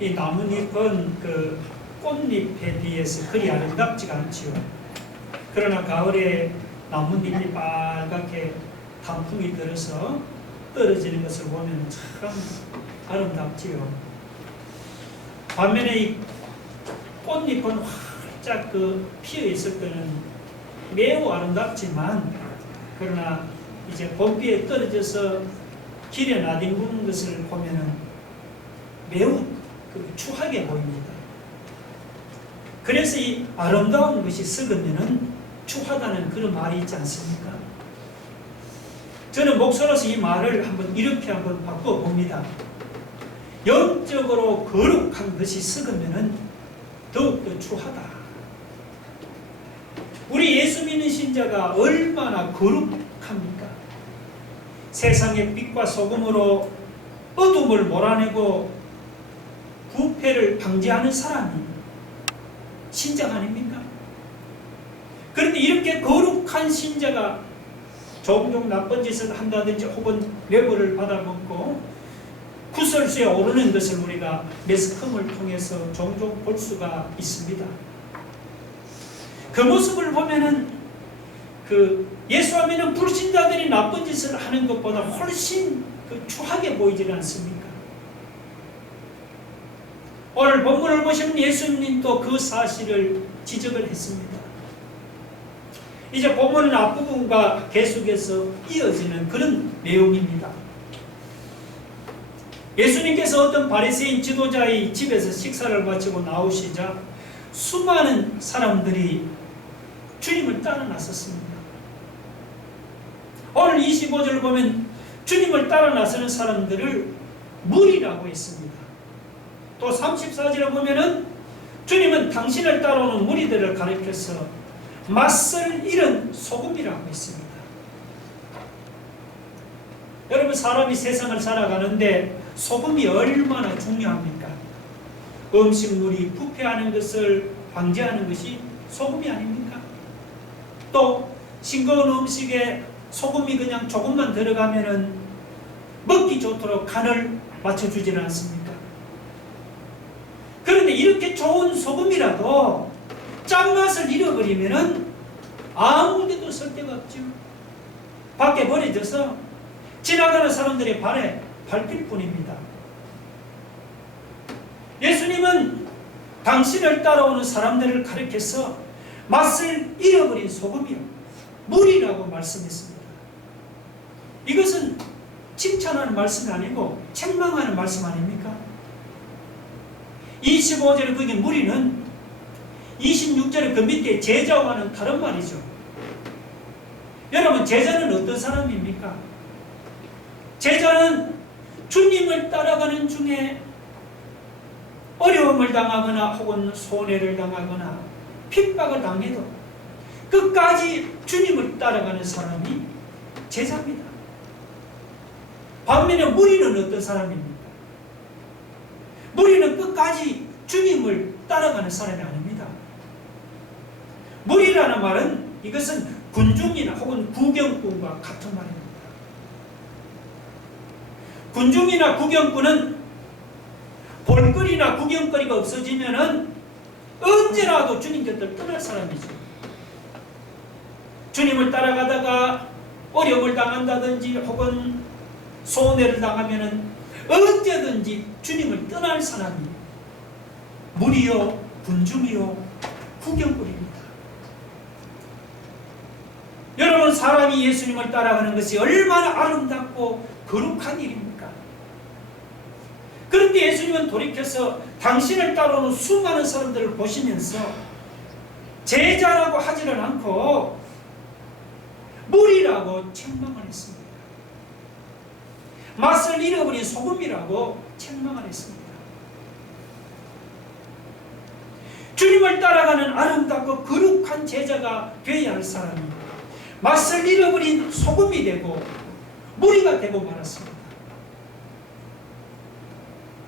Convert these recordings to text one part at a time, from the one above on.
이 나뭇잎은 그 꽃잎에 비해서 그리 아름답지가 않지요. 그러나 가을에 나뭇잎이 빨갛게 단풍이 들어서 떨어지는 것을 보면 참 아름답지요. 반면에 이 꽃잎은 활짝 피어 있을 때는 매우 아름답지만, 그러나 이제 봄비에 떨어져서 길에 나뒹구는 것을 보면은 매우 추하게 보입니다. 그래서 이 아름다운 것이 썩으면은 추하다는 그런 말이 있지 않습니까? 저는 목사로서 이 말을 이렇게 바꿔봅니다. 영적으로 거룩한 것이 썩으면은 더욱더 추하다. 우리 예수 믿는 신자가 얼마나 거룩합니까? 세상의 빛과 소금으로 어둠을 몰아내고 부패를 방지하는 사람이 신자 아닙니까? 그런데 이렇게 거룩한 신자가 종종 나쁜 짓을 한다든지 혹은 뇌물을 받아먹고 구설수에 오르는 것을 우리가 매스컴을 통해서 종종 볼 수가 있습니다. 그 모습을 보면은 예수 안 믿는 불신자들이 나쁜 짓을 하는 것보다 훨씬 추하게 보이지 않습니까? 오늘 본문을 보시면 예수님도 그 사실을 지적을 했습니다. 이제 본문 앞부분과 계속해서 이어지는 그런 내용입니다. 예수님께서 어떤 바리새인 지도자의 집에서 식사를 마치고 나오시자 수많은 사람들이 주님을 따라 나섰습니다. 오늘 25절을 보면 주님을 따라 나서는 사람들을 무리라고 했습니다. 또 34절에 보면은 주님은 당신을 따라오는 무리들을 가리켜서 맛을 잃은 소금이라고 했습니다. 여러분, 사람이 세상을 살아가는데 소금이 얼마나 중요합니까? 음식물이 부패하는 것을 방지하는 것이 소금이 아닙니까? 또 싱거운 음식에 소금이 그냥 조금만 들어가면은 먹기 좋도록 간을 맞춰주지는 않습니까? 그런데 이렇게 좋은 소금이라도 짠맛을 잃어버리면은 아무 데도 쓸 데가 없죠. 밖에 버려져서 지나가는 사람들의 발에 밟힐 뿐입니다. 예수님은 당신을 따라오는 사람들을 가리켜서 맛을 잃어버린 소금이요, 물이라고 말씀했습니다. 이것은 칭찬하는 말씀이 아니고 책망하는 말씀 아닙니까? 25절에 거기 무리는 26절에 그 밑에 제자와는 다른 말이죠. 여러분, 제자는 어떤 사람입니까? 제자는 주님을 따라가는 중에 어려움을 당하거나 혹은 손해를 당하거나 핍박을 당해도 끝까지 주님을 따라가는 사람이 제자입니다. 반면에 무리는 어떤 사람입니까? 무리는 끝까지 주님을 따라가는 사람이 아닙니다. 무리라는 말은 이것은 군중이나 혹은 구경꾼과 같은 말입니다. 군중이나 구경꾼은 볼거리나 구경거리가 없어지면은 언제라도 주님 곁을 떠날 사람이죠. 주님을 따라가다가 어려움을 당한다든지 혹은 손해를 당하면은 언제든지 주님을 떠날 사람이 무리요, 군중이요, 구경꾼입니다. 여러분, 사람이 예수님을 따라가는 것이 얼마나 아름답고 거룩한 일입니까? 그런데 예수님은 돌이켜서 당신을 따라오는 수많은 사람들을 보시면서 제자라고 하지는 않고 무리라고 책망을 했습니다. 맛을 잃어버린 소금이라고 책망을 했습니다. 주님을 따라가는 아름답고 거룩한 제자가 되어야 할 사람이 맛을 잃어버린 소금이 되고 무리가 되고 말았습니다.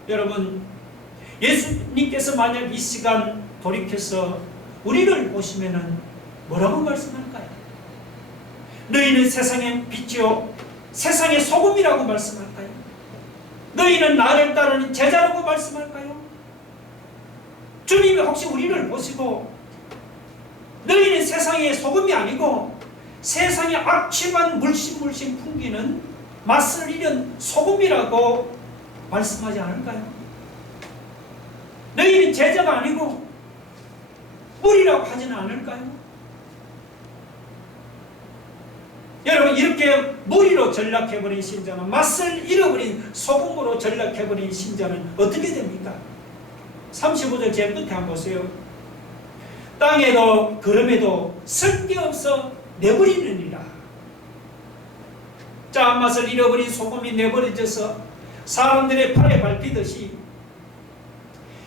여러분, 예수님께서 만약 이 시간 돌이켜서 우리를 보시면은 뭐라고 말씀할까요? 너희는 세상의 빛이요 세상의 소금이라고 말씀할까요? 너희는 나를 따르는 제자라고 말씀할까요? 주님이 혹시 우리를 보시고 너희는 세상의 소금이 아니고 세상의 악취만 물씬 풍기는 맛을 잃은 소금이라고 말씀하지 않을까요? 너희는 제자가 아니고 뿔이라고 하지는 않을까요? 여러분, 이렇게 무리로 전락해버린 신자는, 맛을 잃어버린 소금으로 전락해버린 신자는 어떻게 됩니까? 35절 제일 끝에 한번 보세요. 땅에도 걸음에도 쓸데없어 내버리느니라. 짠맛을 잃어버린 소금이 내버려져서 사람들의 팔에 밟히듯이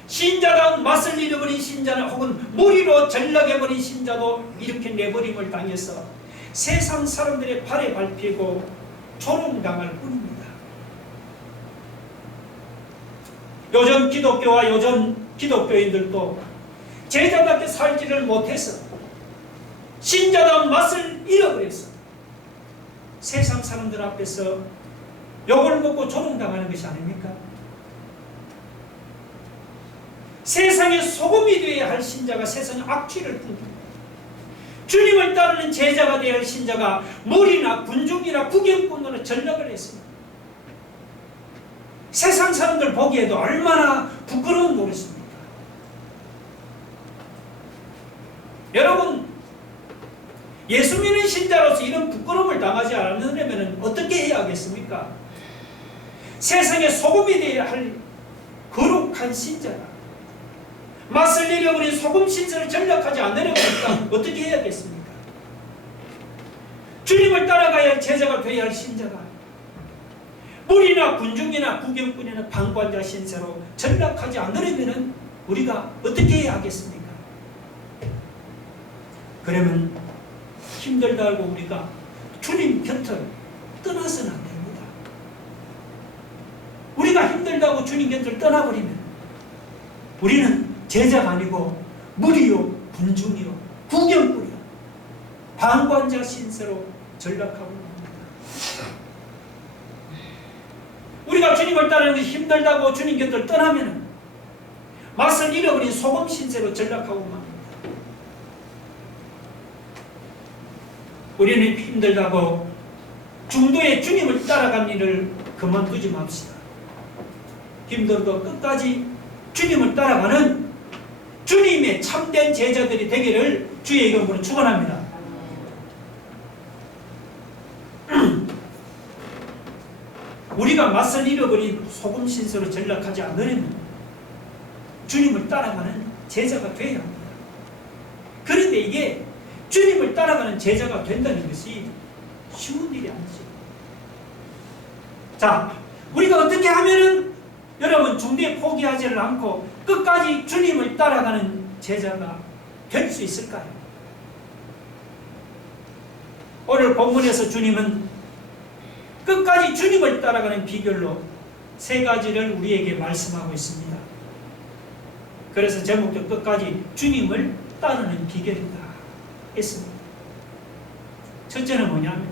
신자다운 맛을 잃어버린 신자는, 혹은 무리로 전락해버린 신자도 이렇게 내버림을 당해서 세상 사람들의 발에 밟히고 조롱당할 뿐입니다. 요즘 기독교와 요즘 기독교인들도 제자답게 살지를 못해서 신자다운 맛을 잃어버려서 세상 사람들 앞에서 욕을 먹고 조롱당하는 것이 아닙니까? 세상의 소금이 되어야 할 신자가 세상의 악취를 풍깁니다. 주님을 따르는 제자가 되어야 할 신자가 무리나 군중이나 구경꾼으로 전락을 했습니다. 세상 사람들 보기에도 얼마나 부끄러운 노릇입니까? 여러분, 예수 믿는 신자로서 이런 부끄러움을 당하지 않으려면 어떻게 해야 하겠습니까? 세상에 소금이 되어야 할 거룩한 신자라, 맛을 잃어버린 소금 신세를 전락하지 않으려면 어떻게 해야겠습니까? 주님을 따라가야 할 제자가 되어야 할 신자가 무리나 군중이나 구경꾼이나 방관자 신세로 전락하지 않으려면 우리가 어떻게 해야 하겠습니까? 그러면 힘들다 하고 우리가 주님 곁을 떠나서는 안 됩니다. 우리가 힘들다고 주님 곁을 떠나버리면 우리는 제자가 아니고 무리요, 군중이요, 구경꾼이요, 방관자 신세로 전락하고 맙니다. 우리가 주님을 따르는 것이 힘들다고 주님 곁을 떠나면 맛을 잃어버린 소금 신세로 전락하고 맙니다. 우리는 힘들다고 중도에 주님을 따라간 일을 그만두지 맙시다. 힘들어도 끝까지 주님을 따라가는 주님의 참된 제자들이 되기를 주의 이름으로 축원합니다. 우리가 맛을 잃어버린 소금 신세로 전락하지 않으려면 주님을 따라가는 제자가 되어야 합니다. 그런데 이게 주님을 따라가는 제자가 된다는 것이 쉬운 일이 아니죠. 자, 우리가 어떻게 하면은 여러분 중도에 포기하지를 않고 끝까지 주님을 따라가는 제자가 될 수 있을까요? 오늘 본문에서 주님은 끝까지 주님을 따라가는 비결로 세 가지를 우리에게 말씀하고 있습니다. 그래서 제목도 끝까지 주님을 따르는 비결이다 했습니다. 첫째는 뭐냐면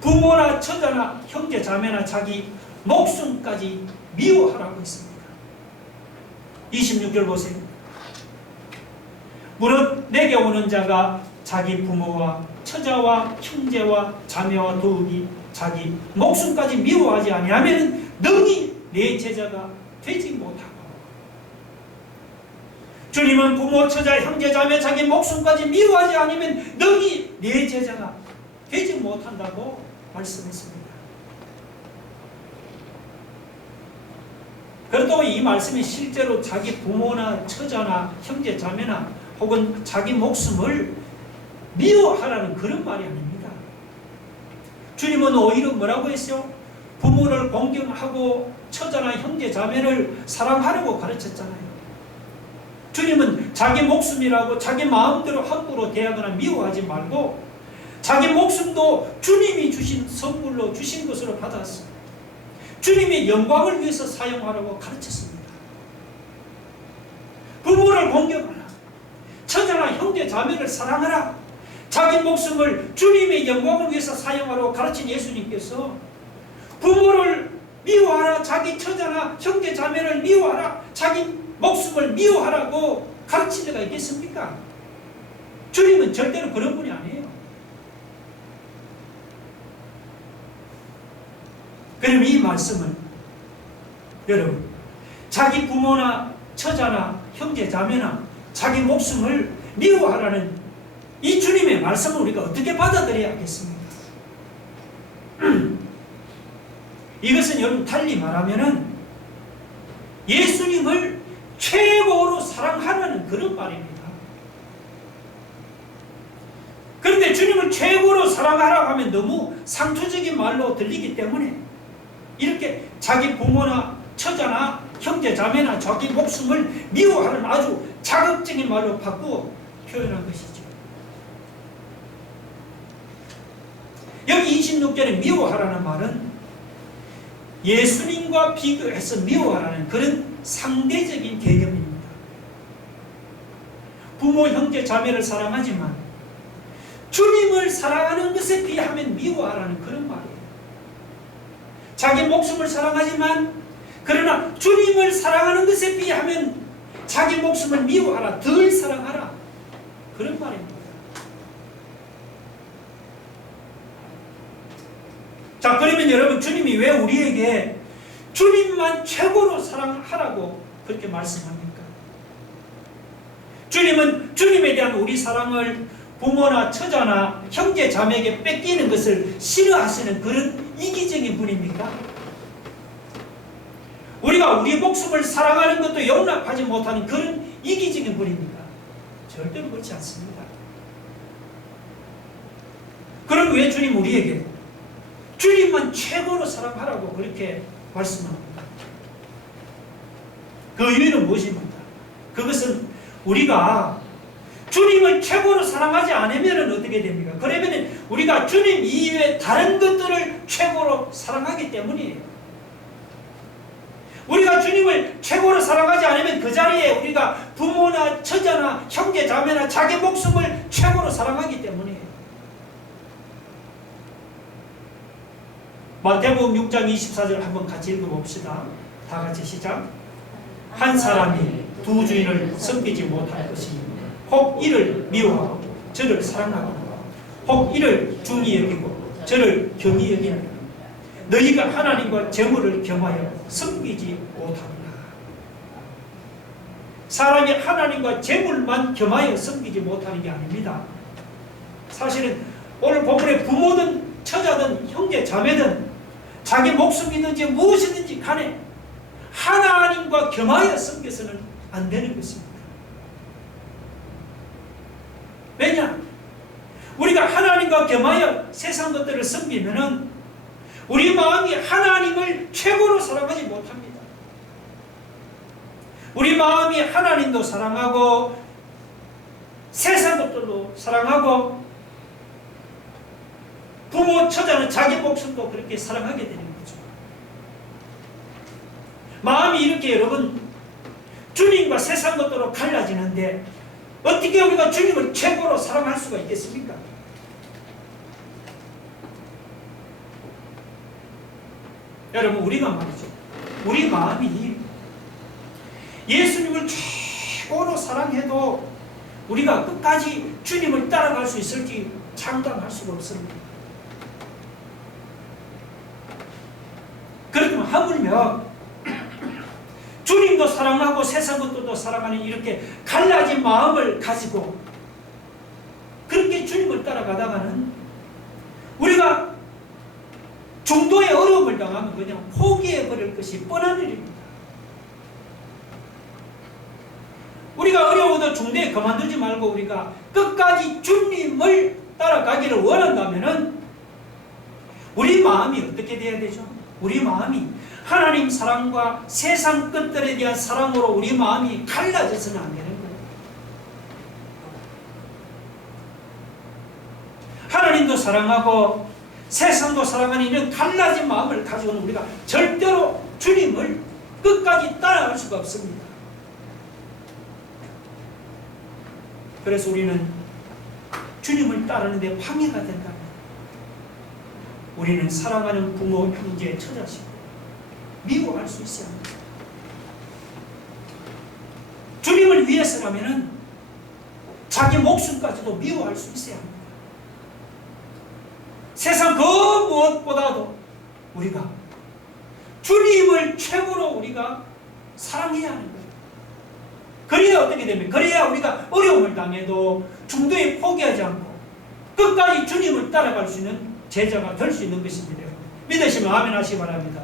부모나 처자나 형제 자매나 자기 목숨까지 미워하라고 했습니다. 26절 보세요. 무릇 내게 오는 자가 자기 부모와 처자와 형제와 자매와 도우기 자기 목숨까지 미워하지 아니하면 능히 내 제자가 되지 못하고. 주님은 부모, 처자, 형제, 자매 자기 목숨까지 미워하지 않으면 능히 내 제자가 되지 못한다고 말씀했습니다. 그렇다고 이 말씀이 실제로 자기 부모나 처자나 형제, 자매나 혹은 자기 목숨을 미워하라는 그런 말이 아닙니다. 주님은 오히려 뭐라고 했어요? 부모를 공경하고 처자나 형제, 자매를 사랑하라고 가르쳤잖아요. 주님은 자기 목숨이라고 자기 마음대로 함부로 대하거나 미워하지 말고 자기 목숨도 주님이 주신 선물로 주신 것으로 받았어. 주님의 영광을 위해서 사용하라고 가르쳤습니다. 부모를 공경하라. 처자나 형제, 자매를 사랑하라. 자기 목숨을 주님의 영광을 위해서 사용하라고 가르친 예수님께서 부모를 미워하라. 자기 처자나 형제 자매를 미워하라. 자기 목숨을 미워하라고 가르칠 때가 있겠습니까? 주님은 절대로 그런 분이 아니에요. 그럼 이 말씀은 여러분, 자기 부모나 처자나 형제 자매나 자기 목숨을 미워하라는 이 주님의 말씀을 우리가 어떻게 받아들여야 하겠습니까? 이것은 여러분 달리 말하면은 예수님을 최고로 사랑하라는 그런 말입니다. 그런데 주님을 최고로 사랑하라고 하면 너무 상투적인 말로 들리기 때문에 이렇게 자기 부모나 처자나 형제 자매나 자기 목숨을 미워하는 아주 자극적인 말로 바꾸어 표현한 것이죠. 여기 26절에 미워하라는 말은 예수님과 비교해서 미워하라는 그런 상대적인 개념입니다. 부모, 형제, 자매를 사랑하지만 주님을 사랑하는 것에 비하면 미워하라는 그런 말이에요. 자기 목숨을 사랑하지만 그러나 주님을 사랑하는 것에 비하면 자기 목숨을 미워하라, 덜 사랑하라, 그런 말입니다. 자, 그러면 여러분, 주님이 왜 우리에게 주님만 최고로 사랑하라고 그렇게 말씀합니까? 주님은 주님에 대한 우리 사랑을 부모나 처자나 형제 자매에게 뺏기는 것을 싫어하시는 그런 이기적인 분입니까? 우리가 우리 목숨을 사랑하는 것도 용납하지 못하는 그런 이기적인 분입니까? 절대로 그렇지 않습니다. 그럼 왜 주님 우리에게 주님만 최고로 사랑하라고 그렇게 말씀합니다? 그 이유는 무엇입니까? 그것은 우리가 주님을 최고로 사랑하지 않으면 어떻게 됩니까? 그러면 우리가 주님 이외의 다른 것들을 최고로 사랑하기 때문이에요. 우리가 주님을 최고로 사랑하지 않으면 그 자리에 우리가 부모나 처자나 형제 자매나 자기 목숨을 최고로 사랑하기 때문이에요. 마태복음 6장 24절 한번 같이 읽어봅시다. 다 같이 시작. 한 사람이 두 주인을 섬기지 못할 것이니 혹 이를 미워하고 저를 사랑하고 혹 이를 중히 여기고 저를 경히 여기는 너희가 하나님과 재물을 겸하여 섬기지 못합니다. 사람이 하나님과 재물만 겸하여 섬기지 못하는 게 아닙니다. 사실은 오늘 본문에 부모든 처자든 형제 자매든 자기 목숨이든지 무엇이든지 간에 하나님과 겸하여 섬겨서는 안 되는 것입니다. 왜냐? 우리가 하나님과 겸하여 세상 것들을 섬기면은 우리 마음이 하나님을 최고로 사랑하지 못합니다. 우리 마음이 하나님도 사랑하고 세상 것들도 사랑하고 부모, 처자는 자기 목숨도 그렇게 사랑하게 되는 거죠. 마음이 이렇게 여러분 주님과 세상 것들로 갈라지는데 어떻게 우리가 주님을 최고로 사랑할 수가 있겠습니까? 여러분, 우리가 말이죠, 우리 마음이 예수님을 최고로 사랑해도 우리가 끝까지 주님을 따라갈 수 있을지 장담할 수가 없습니다. 그렇다면 하물며 주님도 사랑하고 세상 것들도 사랑하는 이렇게 갈라진 마음을 가지고 그렇게 주님을 따라가다가는 우리가 중도의 어려움을 당하면 그냥 포기해버릴 것이 뻔한 일입니다. 우리가 어려워도 중도에 그만두지 말고 우리가 끝까지 주님을 따라가기를 원한다면 우리 마음이 어떻게 돼야 되죠? 우리 마음이 하나님 사랑과 세상 것들에 대한 사랑으로 우리 마음이 갈라져서는 안 되는 거예요. 하나님도 사랑하고 세상도 사랑하는 이런 갈라진 마음을 가지고는 우리가 절대로 주님을 끝까지 따라갈 수가 없습니다. 그래서 우리는 주님을 따르는 데 방해가 된다. 우리는 사랑하는 부모, 형제, 처자식 미워할 수 있어야 합니다. 주님을 위해서라면 자기 목숨까지도 미워할 수 있어야 합니다. 세상 그 무엇보다도 우리가 주님을 최고로 우리가 사랑해야 하는 거예요. 그래야 어떻게 되면, 그래야 우리가 어려움을 당해도 중도에 포기하지 않고 끝까지 주님을 따라갈 수 있는 제자가 될 수 있는 것입니다. 믿으시면 아멘 하시기 바랍니다.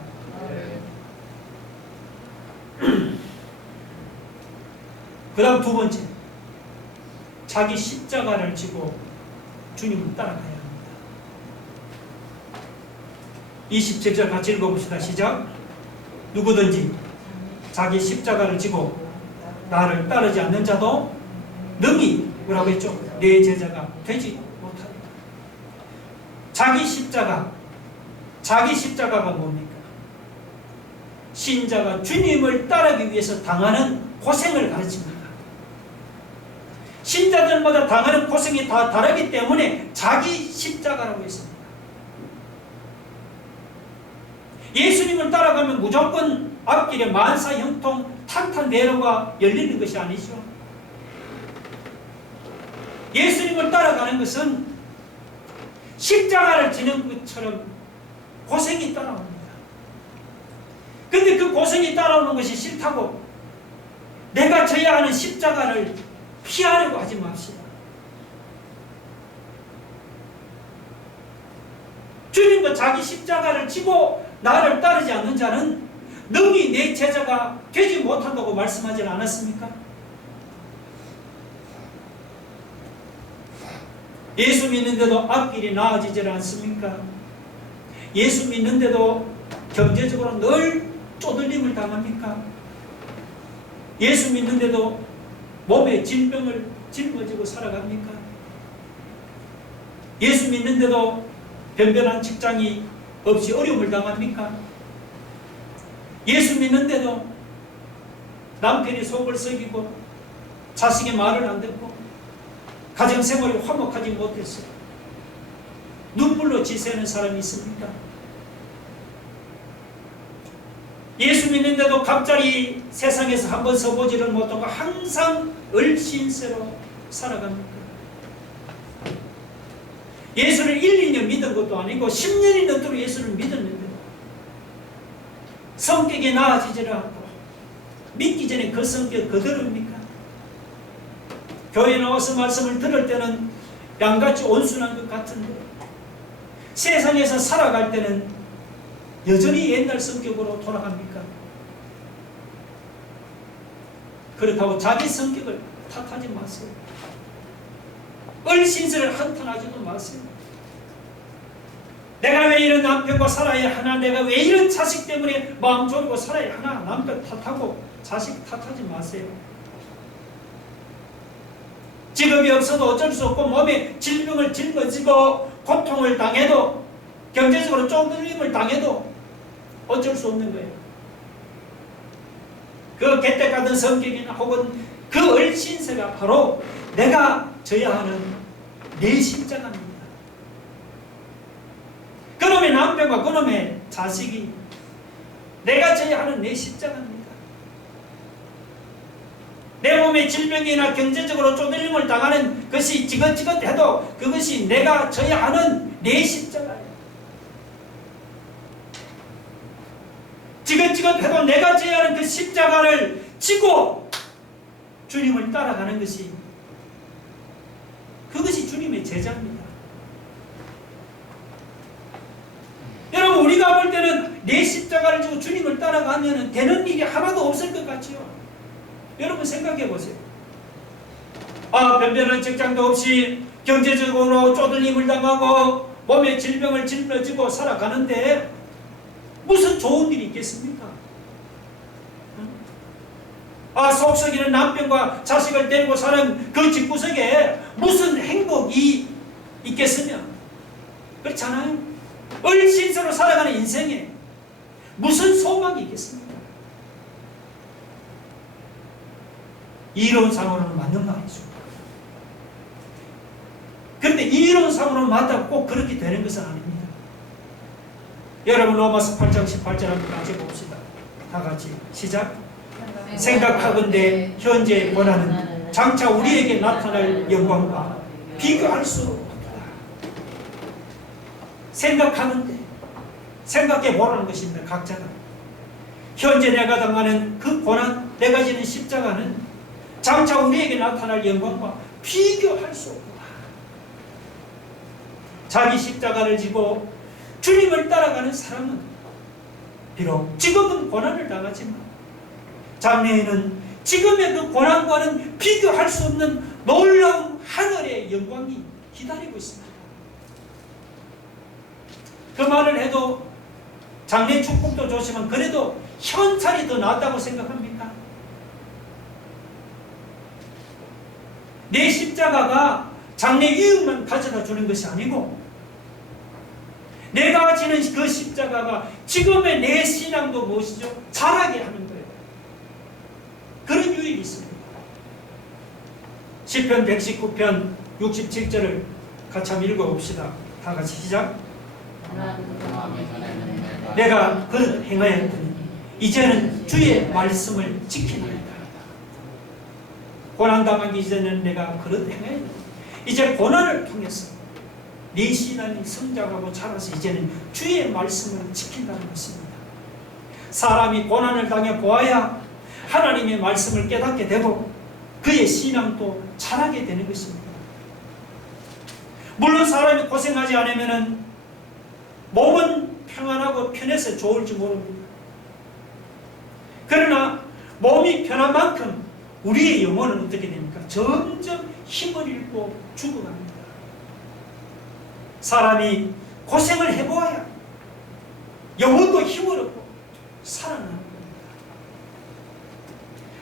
그 다음 두 번째, 자기 십자가를 지고 주님을 따라가야 합니다. 27절 같이 읽어봅시다. 시작. 누구든지 자기 십자가를 지고 나를 따르지 않는 자도 능히 뭐라고 했죠? 내 제자가 되지 못하리라. 자기 십자가가 뭡니까? 신자가 주님을 따르기 위해서 당하는 고생을 가르칩니다. 신자들마다 당하는 고생이 다 다르기 때문에 자기 십자가라고 했습니다. 예수님을 따라가면 무조건 앞길에 만사 형통 탄탄대로가 열리는 것이 아니죠. 예수님을 따라가는 것은 십자가를 지는 것처럼 고생이 따라옵니다. 근데 그 고생이 따라오는 것이 싫다고 내가 져야 하는 십자가를 피하려고 하지 맙시다. 주님도 자기 십자가를 지고 나를 따르지 않는 자는 능히 내 제자가 되지 못한다고 말씀하지 않았습니까? 예수 믿는데도 앞길이 나아지질 않습니까? 예수 믿는데도 경제적으로 늘 쪼들림을 당합니까? 예수 믿는데도 몸에 질병을 짊어지고 살아갑니까? 예수 믿는데도 변변한 직장이 없이 어려움을 당합니까? 예수 믿는데도 남편이 속을 썩이고 자식의 말을 안 듣고 가정생활이 화목하지 못했어요. 눈물로 지새는 사람이 있습니까? 예수 믿는데도 갑자기 세상에서 한번 서보지를 못하고 항상 을신세로 살아갑니까? 예수를 1, 2년 믿은 것도 아니고 10년이 넘도록 예수를 믿었는데 성격이 나아지지를 않고 믿기 전에 그 성격 그대로입니까? 교회 나와서 말씀을 들을 때는 양같이 온순한 것 같은데 세상에서 살아갈 때는 여전히 옛날 성격으로 돌아갑니까? 그렇다고 자기 성격을 탓하지 마세요. 얼신세를 한탄하지도 마세요. 내가 왜 이런 남편과 살아야 하나, 내가 왜 이런 자식 때문에 마음 졸고 살아야 하나, 남편 탓하고 자식 탓하지 마세요. 직업이 없어도 어쩔 수 없고 몸에 질병을 짊어지고 고통을 당해도 경제적으로 쪼들림을 당해도 어쩔 수 없는 거예요. 그 개떼 같은 성격이나 혹은 그 얼신세가 바로 내가 져야 하는 내 십자가입니다. 그놈의 남편과 그놈의 자식이 내가 져야 하는 내 십자가입니다. 내 몸에 질병이나 경제적으로 쪼들림을 당하는 것이 지긋지긋해도 그것이 내가 져야 하는 내 십자가예요. 지긋지긋해도 내가 져야 하는 그 십자가를 지고 주님을 따라가는 것이 그것이 주님의 제자입니다. 여러분, 우리가 볼 때는 내 십자가를 지고 주님을 따라가면 되는 일이 하나도 없을 것 같지요. 여러분 생각해 보세요. 변변한 직장도 없이 경제적으로 쪼들림을 당하고 몸에 질병을 짊어지고 살아가는데 무슨 좋은 일이 있겠습니까? 속썩이는 남편과 자식을 데리고 사는 그 집구석에 무슨 행복이 있겠으며 그렇잖아요. 얼신서로 살아가는 인생에 무슨 소망이 있겠습니까? 이론상으로는 맞는 말이죠. 그런데 이론상으로는 맞다고 꼭 그렇게 되는 것은 아닙니다. 여러분, 로마서 8장 18절 한번 같이 봅시다. 다 같이 시작. 생각하건대 현재의 고난은 장차 우리에게 나타날 영광과 비교할 수 없다. 생각하는데 생각해 보라는 것입니다. 각자가 현재 내가 당하는 그 고난, 내가 지는 십자가는 장차 우리에게 나타날 영광과 비교할 수 없다. 자기 십자가를 지고 주님을 따라가는 사람은 비록 지금은 고난을 당하지만 장래에는 지금의 그 고난과는 비교할 수 없는 놀라운 하늘의 영광이 기다리고 있습니다. 그 말을 해도 장래 축복도 좋지만 그래도 현찰이 더 낫다고 생각합니까? 내 십자가가 장래 유익만 가져다 주는 것이 아니고 내가 지는 그 십자가가 지금의 내 신앙도 무엇이죠? 자라게 하는 거예요. 그런 유익이 있습니다. 시편 119편 67절을 같이 한번 읽어봅시다. 다 같이 시작. 내가 그릇 행하였더니 이제는 주의 말씀을 지키나이다. 고난당하기 전에는 내가 그릇 행하였더니 이제 고난을 통해서 네 신앙이 성장하고 자라서 이제는 주의 말씀을 지킨다는 것입니다. 사람이 고난을 당해 보아야 하나님의 말씀을 깨닫게 되고 그의 신앙도 자라게 되는 것입니다. 물론 사람이 고생하지 않으면 몸은 평안하고 편해서 좋을지 모릅니다. 그러나 몸이 편한 만큼 우리의 영혼은 어떻게 됩니까? 점점 힘을 잃고 죽어갑니다. 사람이 고생을 해보아야 영혼도 힘을 얻고 살아나는 겁니다.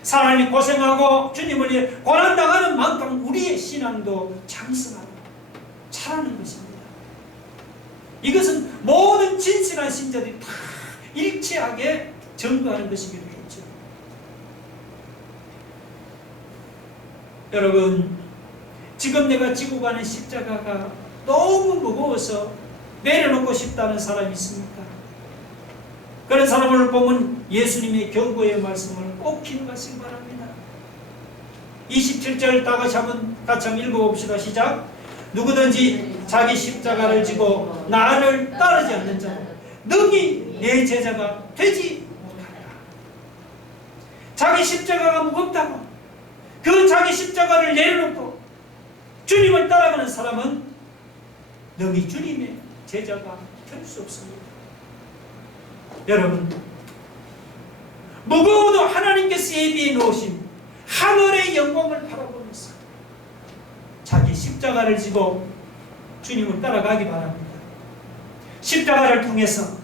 사람이 고생하고 주님을 위해 고난당하는 만큼 우리의 신앙도 장성하고 자라는 것입니다. 이것은 모든 진실한 신자들이 다 일치하게 증거하는 것이기도 좋죠. 여러분, 지금 내가 지고 가는 십자가가 너무 무거워서 내려놓고 싶다는 사람이 있습니까? 그런 사람을 보면 예수님의 경고의 말씀을 꼭 기억하시기 바랍니다. 27절 다 같이 한번 읽어봅시다. 시작. 누구든지 자기 십자가를 지고 나를 따르지 않는 자는 능히 내 제자가 되지 못하리라. 자기 십자가가 무겁다고 그 자기 십자가를 내려놓고 주님을 따라가는 사람은 능히 주님의 제자가 될 수 없습니다. 여러분, 무거워도 하나님께서 예비해 놓으신 하늘의 영광을 바라보면서 자기 십자가를 지고 주님을 따라가기 바랍니다. 십자가를 통해서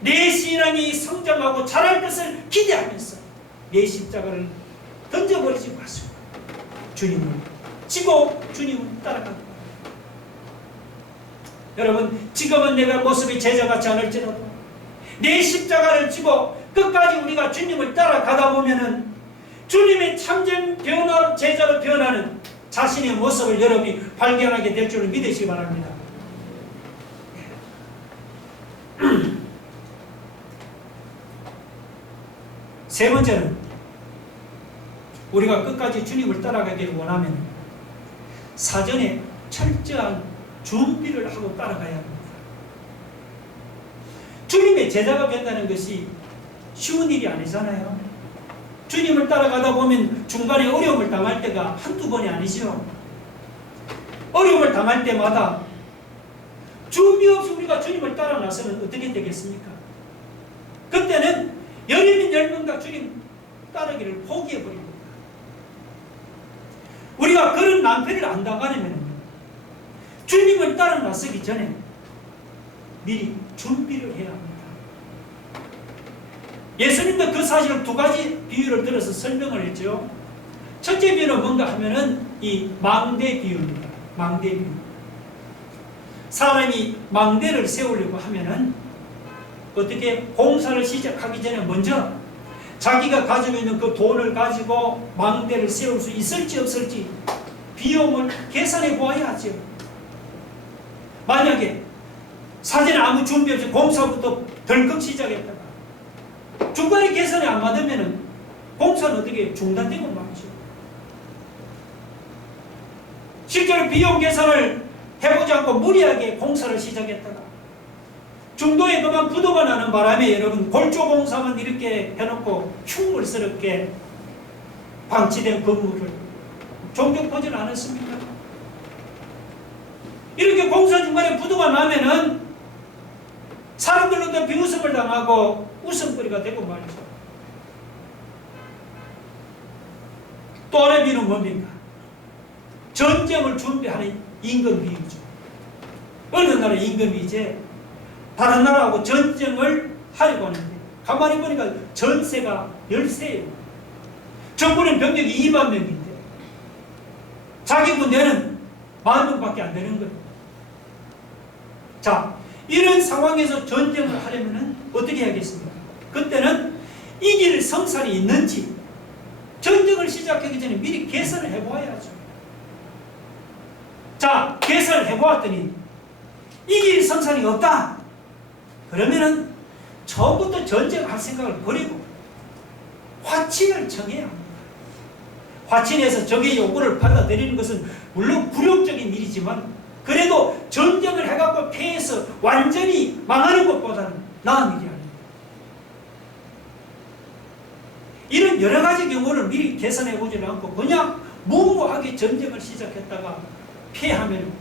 내 신앙이 성장하고 자랄 것을 기대하면서 내 십자가를 던져버리지 마시고 주님을 지고 주님을 따라가기 바랍니다. 여러분, 지금은 내가 모습이 제자 같지 않을지라도 내 십자가를 지고 끝까지 우리가 주님을 따라가다 보면은 주님의 참된 제자로 변하는 자신의 모습을 여러분이 발견하게 될 줄을 믿으시기 바랍니다. 세 번째는 우리가 끝까지 주님을 따라가기를 원하면 사전에 철저한 준비를 하고 따라가야 합니다. 주님의 제자가 된다는 것이 쉬운 일이 아니잖아요. 주님을 따라가다 보면 중간에 어려움을 당할 때가 한두 번이 아니죠. 어려움을 당할 때마다 준비 없이 우리가 주님을 따라 나서면 어떻게 되겠습니까? 그때는 열이면 열명다 주님 따르기를 포기해버립니다. 우리가 그런 낭패를 안 당하려면 주님을 따라 나서기 전에 미리 준비를 해야 합니다. 예수님도 그 사실을 두 가지 비유를 들어서 설명을 했죠. 첫째 비유는 뭔가 하면은 이 망대 비유입니다. 망대 비유. 사람이 망대를 세우려고 하면은 어떻게 공사를 시작하기 전에 먼저 자기가 가지고 있는 그 돈을 가지고 망대를 세울 수 있을지 없을지 비용을 계산해 보아야 하죠. 만약에 사전에 아무 준비 없이 공사부터 덜컥 시작했다가 중간에 계산이 안 맞으면 공사는 어떻게 중단되고 말이죠. 실제로 비용 계산을 해보지 않고 무리하게 공사를 시작했다가 중도에 그만 부도가 나는 바람에 여러분 골조 공사만 이렇게 해놓고 흉물스럽게 방치된 건물을 종종 보질 않았습니까? 이렇게 공사 중간에 부도가 나면은 사람들로부터 비웃음을 당하고 웃음거리가 되고 말이죠. 또 하나의 비유는 뭡니까? 전쟁을 준비하는 임금비유죠. 어느 나라의 임금이 이제 다른 나라하고 전쟁을 하려고 하는데 가만히 보니까 전세가 13예요. 정부는 병력이 2만 명인데 자기 군대는 10,000명밖에 안 되는 거예요. 자, 이런 상황에서 전쟁을 하려면 어떻게 해야겠습니까? 그때는 이길 성산이 있는지 전쟁을 시작하기 전에 미리 계산을 해보아야죠. 자, 계산을 해보았더니 이길 성산이 없다. 그러면은 처음부터 전쟁을 할 생각을 버리고 화친을 정해야 합니다. 화친에서 적의 요구를 받아들이는 것은 물론 굴욕적인 일이지만 그래도 전쟁을 해갖고 패해서 완전히 망하는 것보다는 나은 일이 아닙니다. 이런 여러 가지 경우를 미리 계산해 보지 않고 그냥 무모하게 전쟁을 시작했다가 패하면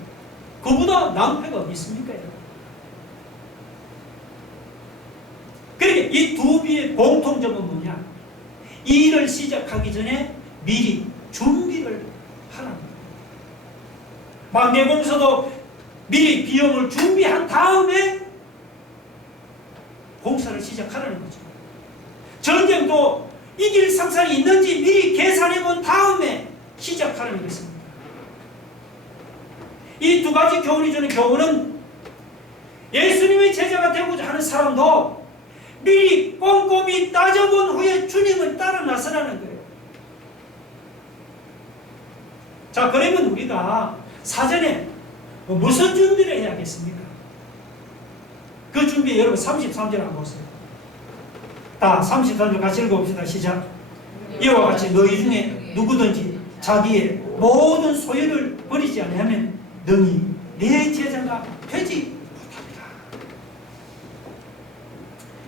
그보다 나은 패가 어디 있습니까? 그러니까 이 두 비의 공통점은 뭐냐? 이 일을 시작하기 전에 미리 준비를 하라는 거예요. 망대공사도 미리 비용을 준비한 다음에 공사를 시작하라는 거죠. 전쟁도 이길 상산이 있는지 미리 계산해 본 다음에 시작하라는 것입니다. 이 두 가지 교훈이 주는 교훈은 예수님의 제자가 되고자 하는 사람도 미리 꼼꼼히 따져본 후에 주님을 따라 나서라는 거예요. 자, 그러면 우리가 사전에 무슨 준비를 해야겠습니까? 그 준비 여러분 33절 한번 보세요. 다 33절 같이 읽어봅시다. 시작. 이와 같이 너희 중에 누구든지 자기의 모든 소유를 버리지 않으면 능히 내 제자가 되지 못합니다.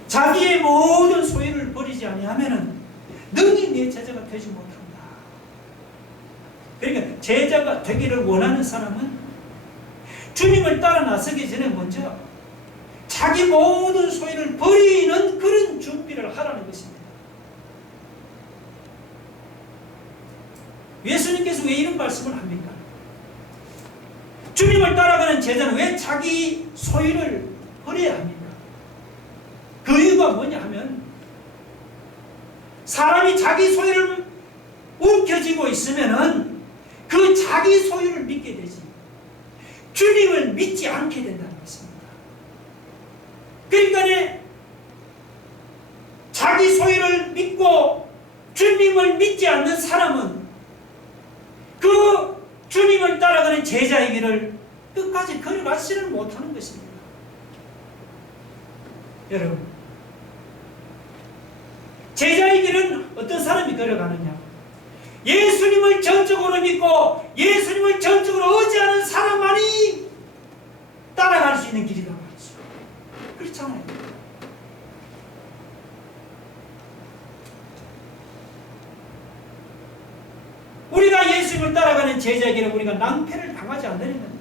자기의 모든 소유를 버리지 아니하면 능히 내 제자가 되지 못합니다. 그러니까 제자가 되기를 원하는 사람은 주님을 따라 나서기 전에 먼저 자기 모든 소유를 버리는 그런 준비를 하라는 것입니다. 예수님께서 왜 이런 말씀을 합니까? 주님을 따라가는 제자는 왜 자기 소유를 버려야 합니까? 그 이유가 뭐냐 하면 사람이 자기 소유를 움켜쥐고 있으면은 그 자기 소유를 믿게 되지 주님을 믿지 않게 된다는 것입니다. 그러니까 자기 소유를 믿고 주님을 믿지 않는 사람은 그 주님을 따라가는 제자의 길을 끝까지 걸어가지를 못하는 것입니다. 여러분, 제자의 길은 어떤 사람이 걸어가느냐? 예수님을 전적으로 믿고 예수님을 전적으로 의지하는 사람만이 따라갈 수 있는 길이란 말이죠. 그렇잖아요. 우리가 예수님을 따라가는 제자의 길에 우리가 낭패를 당하지 않으려면,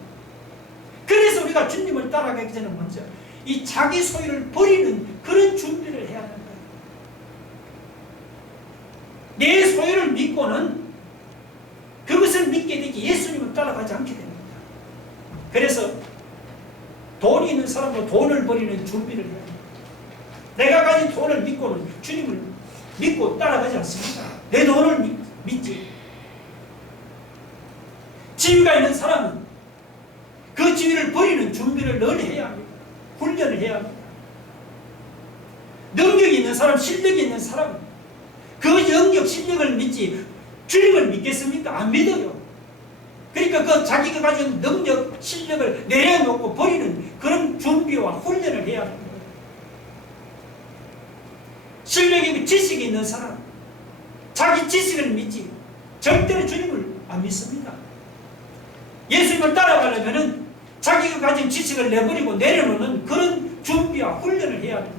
그래서 우리가 주님을 따라가기 전에 먼저 이 자기 소유를 버리는 그런 준비를 해야 하는 거예요. 내 소유를 믿고는 그것을 믿게 되기 예수님을 따라가지 않게 됩니다. 그래서 돈이 있는 사람도 돈을 버리는 준비를 해야 합니다. 내가 가진 돈을 믿고는 주님을 믿고 따라가지 않습니다. 내 돈을 믿지. 지위가 있는 사람은 그 지위를 버리는 준비를 늘 해야 합니다. 훈련을 해야 합니다. 능력이 있는 사람, 실력이 있는 사람은 그 영역, 실력을 믿지 주님을 믿겠습니까? 안 믿어요. 그러니까 그 자기가 가진 능력, 실력을 내려놓고 버리는 그런 준비와 훈련을 해야 합니다. 실력이고 지식이 있는 사람, 자기 지식을 믿지 절대로 주님을 안 믿습니다. 예수님을 따라가려면 자기가 가진 지식을 내버리고 내려놓는 그런 준비와 훈련을 해야 합니다.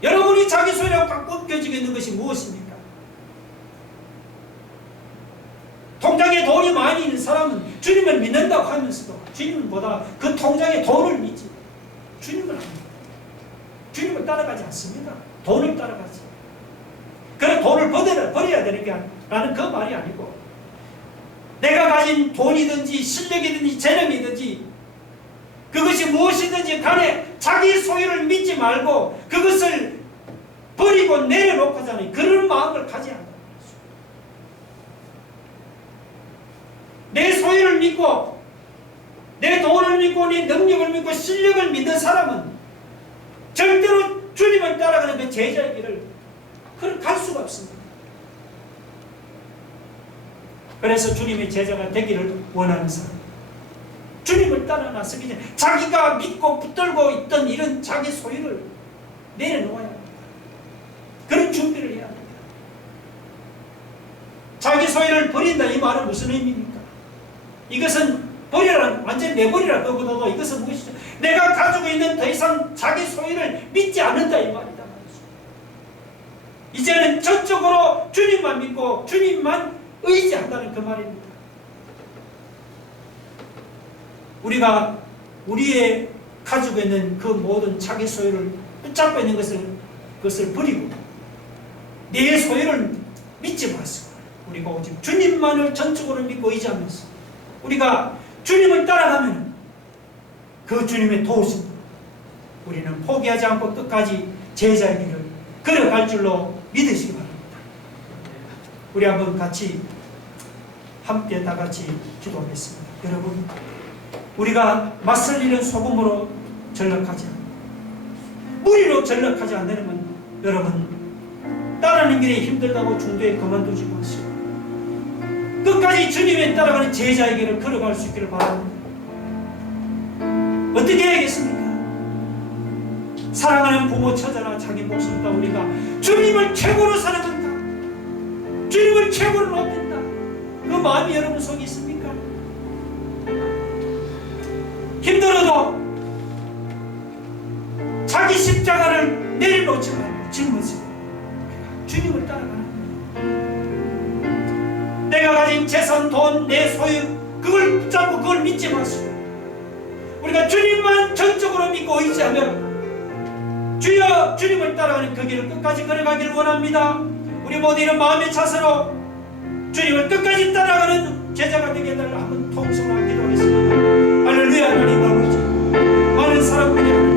여러분이 자기 소유라고 갖고 껴지고 있는 것이 무엇입니까? 통장에 돈이 많이 있는 사람은 주님을 믿는다고 하면서도 주님보다 그 통장에 돈을 믿지 주님을 안 믿습니다. 주님을 따라가지 않습니다. 돈을 따라가지. 그래 돈을 버려야 되는 게 라는 그 말이 아니고, 내가 가진 돈이든지 실력이든지 재능이든지 그것이 무엇이든지 간에 자기 소유를 믿지 말고 그것을 버리고 내려놓고자 하는 그런 마음을 가져야 한다. 내 소유를 믿고 내 돈을 믿고 내 능력을 믿고 실력을 믿는 사람은 절대로 주님을 따라가는 그 제자의 길을 갈 수가 없습니다. 그래서 주님의 제자가 되기를 원하는 사람, 주님을 따라 나서기 전에 자기가 믿고 붙들고 있던 이런 자기 소유를 내려놓아야 합니다. 그런 준비를 해야 합니다. 자기 소유를 버린다 이 말은 무슨 의미입니까? 이것은 버리라, 완전히 내버리라 그보다도 이것은 무엇이죠? 내가 가지고 있는 더 이상 자기 소유를 믿지 않는다 이 말이다. 이제는 전적으로 주님만 믿고 주님만 의지한다는 그 말입니다. 우리가 우리의 가지고 있는 그 모든 자기 소유를 붙잡고 있는 그것을 버리고 내 소유를 믿지 마시고 우리가 오직 주님만을 전적으로 믿고 의지하면서 우리가 주님을 따라가면 그 주님의 도우심으로 우리는 포기하지 않고 끝까지 제자의 길을 걸어갈 줄로 믿으시기 바랍니다. 우리 한번 같이 함께 다 같이 기도하겠습니다. 여러분, 우리가 맞설 일은 소금으로 전락하지 않고 무리로 전락하지 않으면 여러분 따르는 길에 힘들다고 중도에 그만두지 마시고 끝까지 주님에 따라가는 제자의 길을 걸어갈 수 있기를 바랍니다. 어떻게 해야겠습니까? 사랑하는 부모 처자나 자기 목숨다 우리가 주님을 최고로 사랑한다, 주님을 최고로 높인다, 그 마음이 여러분 속에 있습니까? 힘들어도 자기 십자가를 내려놓지 말고 짊어지고 주님을 따라가는 거예요. 내가 가진 재산, 돈, 내 소유 그걸 붙잡고 그걸 믿지 마시고 우리가 주님만 전적으로 믿고 의지하면 주여 주님을 따라가는 그 길을 끝까지 걸어가기를 원합니다. 우리 모두 이런 마음의 자세로 주님을 끝까지 따라가는 제자가 되게 해달라 한번 통성하고 기도하겠습니다. 할렐루야. 하나님 아버지, 많은 사람들이